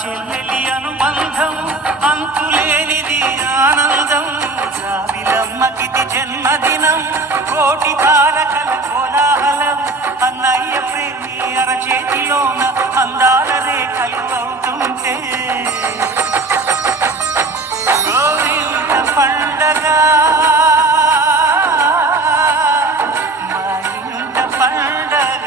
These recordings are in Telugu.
చెల్లెలి అనుబంధం అంతులేనిది ఆనందం. జాబిలమ్మకిది జన్మదినం, కోటి తారకల కోలాహలం. అన్నయ్య ప్రేమి అరచేతిలోన అందాల రేఖలు అవుతుంటే గోరింట పండగ మా ఇంట పండగ.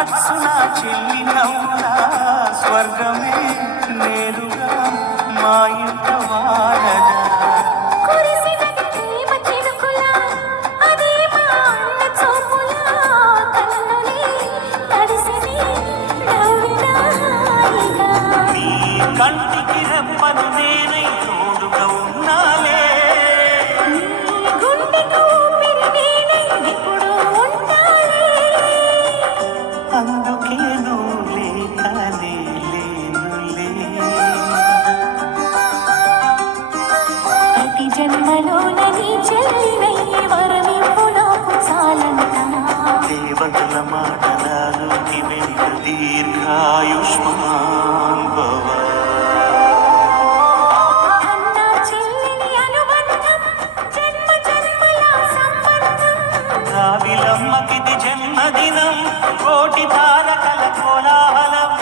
అచ్చున చెల్లి నవ్వులా స్వర్గమే నేరుగా మా ఇంట వాడగా. నీ కంటికి రెప్పను నేనై తోడుగా ఉన్నాలే. అందుకే నువ్వు లేకనే లేనులే. ప్రతి జన్మలోని చెల్లినై వరమివ్వు నాకు చాలంట. దేవతల మాటలాలోకి వెనుక దీర్ఘాయుష్మాన్ భవ. అన్నా చెల్లిని అనుబంధం జన్మ జన్మల సంబంధం. రావిలమ్మకిది జన్మదినం, కోటి తారకల కోలాహలం.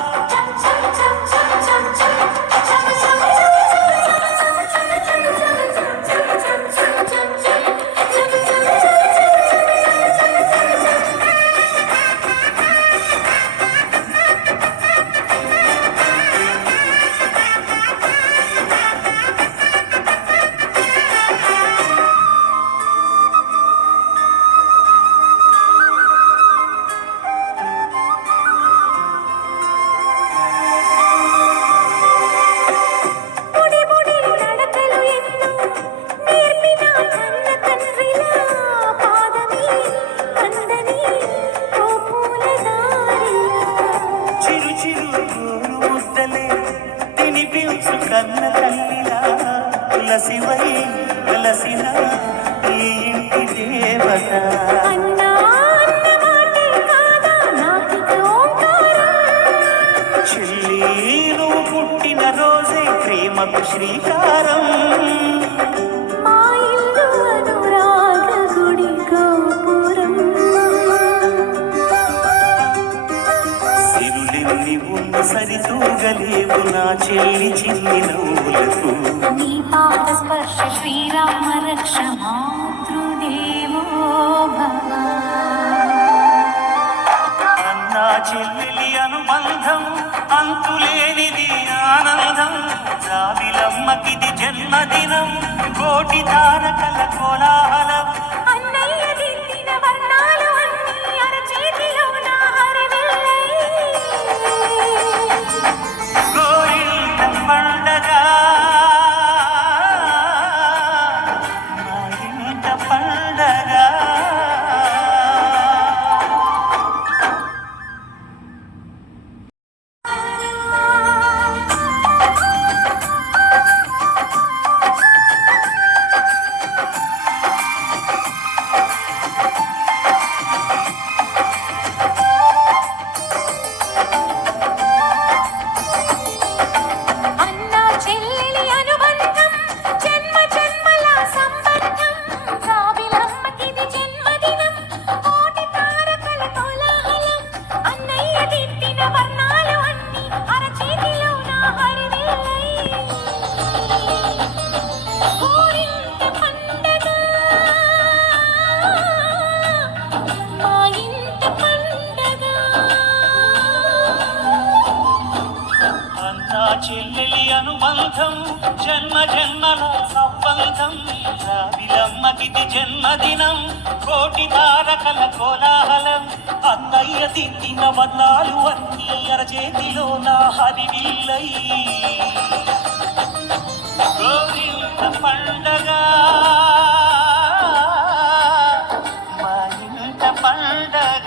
కన్న తల్లిలా తులసివై వెలసిన ఈ ఇంటి దేవత. చెల్లి నువ్వు పుట్టిన రోజే ప్రేమకు శ్రీకారం. సరితూగలేవు నా చెల్లి చిన్ని నవ్వులకు. నీ పాద స్పర్శ శ్రీరామ రక్ష మాతృదేవో భవ. అన్నా చెల్లెలి అనుబంధం అంతులేనిది ఆనందం. జాబిలమ్మకిది జన్మదినం, కోటి తారకల కోలాహలం. అనుబంధం జన్మ జన్మల సంబంధం రావిలమ్మకిది జన్మదినం కోటి తారకల కోలాహలం అన్నయ్య తిట్టిన వర్ణాలు అన్నీ అరచేతిలో నా హరివిల్లై గోరింట పండగ మా ఇంట పండగ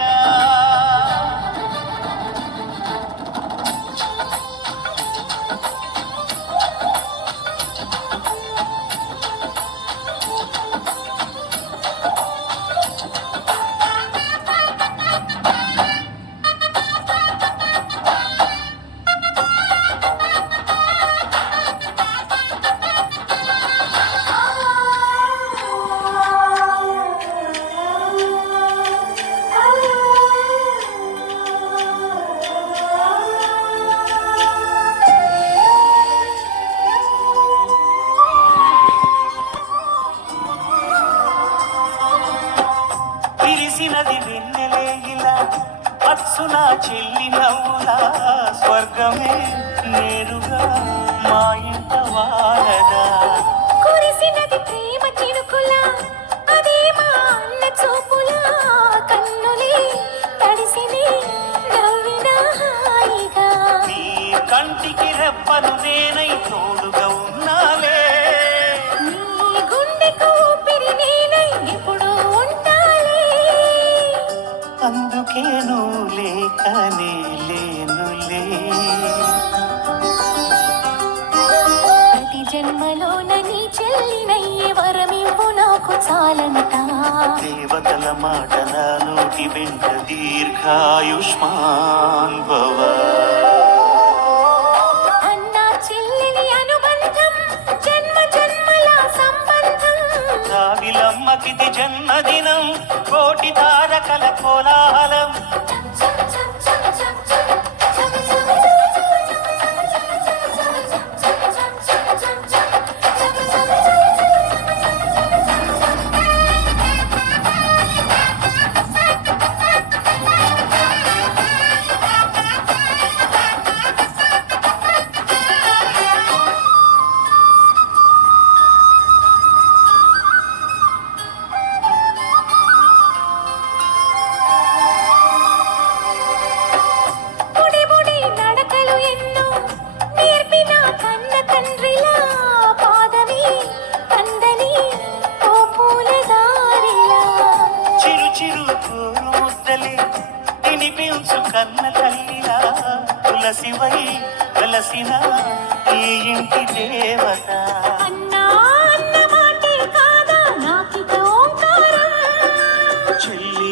పిలిసినది వెన్నెలే ఇలా అచ్చున చెల్లి నవ్వులా స్వర్గమే నేరుగా మా ఇంట వారగా కురిసినది ప్రేమ చినుకులా అదే మా అన్న చూపులా కన్నులే తడిసిని నవ్విన హాయిగా నీ కంటికి రెప్పను నేనై తోడుగా ఉన్నాలే నీ గుండెకు ఊపిరి నేనై ఎప్పుడూ ఉంటాలే అందుకే నువ్వు లేకనే లేనులే ప్రతి జన్మలోన నీ చెల్లినయ్యే వరమివ్వు నాకు చాలంట దేవతల మాట నా నోటి వెంట దీర్ఘాయుష్మాన్ భవ అన్నా చెల్లిని అనుబంధం జన్మ జన్మల సంబంధం రావిలమ్మకిది జన్మదినం కోటి తారకల కోలాహలం బుడి బుడి నడకలు ఎన్నో నేర్పిన కన్న తండ్రిలా పాదమి కందని ఓ పూల దారిలా చిరు చిరు కోరు ముద్దలే తినిపించు కన్న తల్లిలా తులసివై వెలసిన ఈ ఇంటి దేవత అన్నా అన్న మాటే కాదా నాకిక ఓంకారం చెల్లి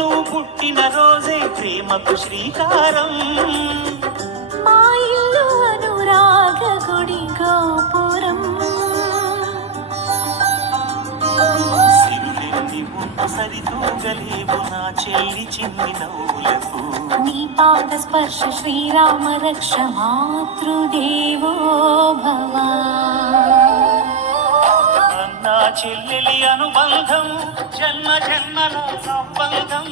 నువ్వు పుట్టిన రోజే ప్రేమకు శ్రీకారం మా ఇల్లు అనురాగ గుడి గోపురం సిరులేని ఉన్న సరితూగలేవు నా చెల్లి చిన్ని నవ్వులకు నీ పాద స్పర్శ శ్రీరామ రక్ష మాతృదేవో భవ అన్నా చెల్లెలి అనుబంధం జన్మ జన్మల సంబంధం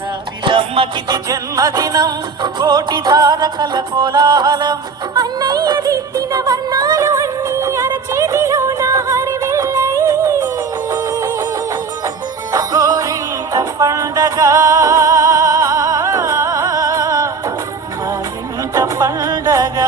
రావిలమ్మకిది జన్మదినం కోటి తారకల కోలాహలం అన్నయ్య దిద్దిన వర్ణాలు అన్నీ అరచేతిలో నా హరివిల్లై గోరింట పండగ మా ఇంట పండగ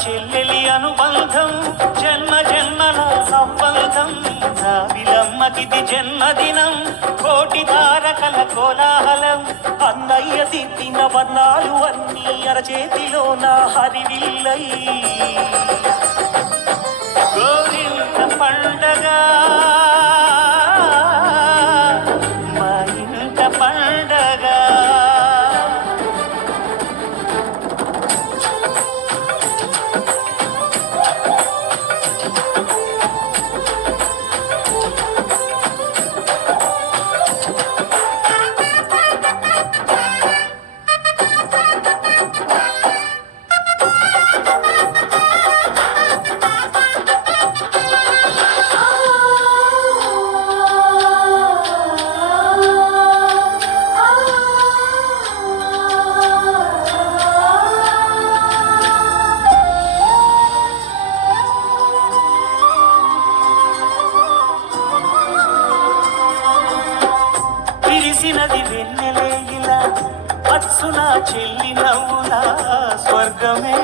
చెల్లెలి అనుబంధం జన్మ జన్మల సంబంధం విలమ్మకిది జన్మదినం కోటి తారకల కోలాహలం అన్నయ్య తిట్టిన వర్ణాలు అన్నీ అరచేతిలో నా హరివిల్లై గోరింట పండగ మా ఇంట పండగ విరిసినది వెన్నెలే ఇలా అచ్చున చెల్లి నవ్వులా స్వర్గమే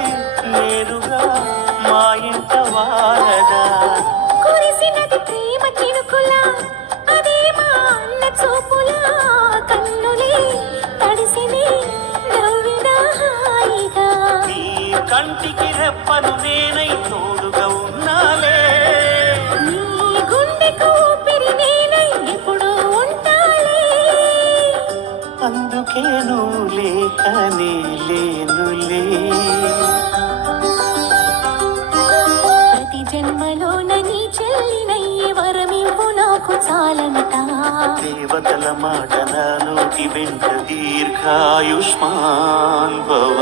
నేరుగా మా ఇంట వారదా కురిసినది ప్రేమ చినుకులా అదే మా అన్న చూపులా కన్నులే తడిసిని నవ్విన హాయిగా నీ కంటికి రెప్పను నేనై తోడుగా ఉన్నాలే నీ గుండెకు ఊపిరి నేనై ఎప్పుడూ ఉంటాలే అందుకే నువ్వు లేకనే లేనులే ప్రతి జన్మలోన నీ చెల్లినయ్యే వరమివ్వు నాకు చాలంట దేవతల మాట నా నోటి వెంట దీర్ఘాయుష్మాన్ భవ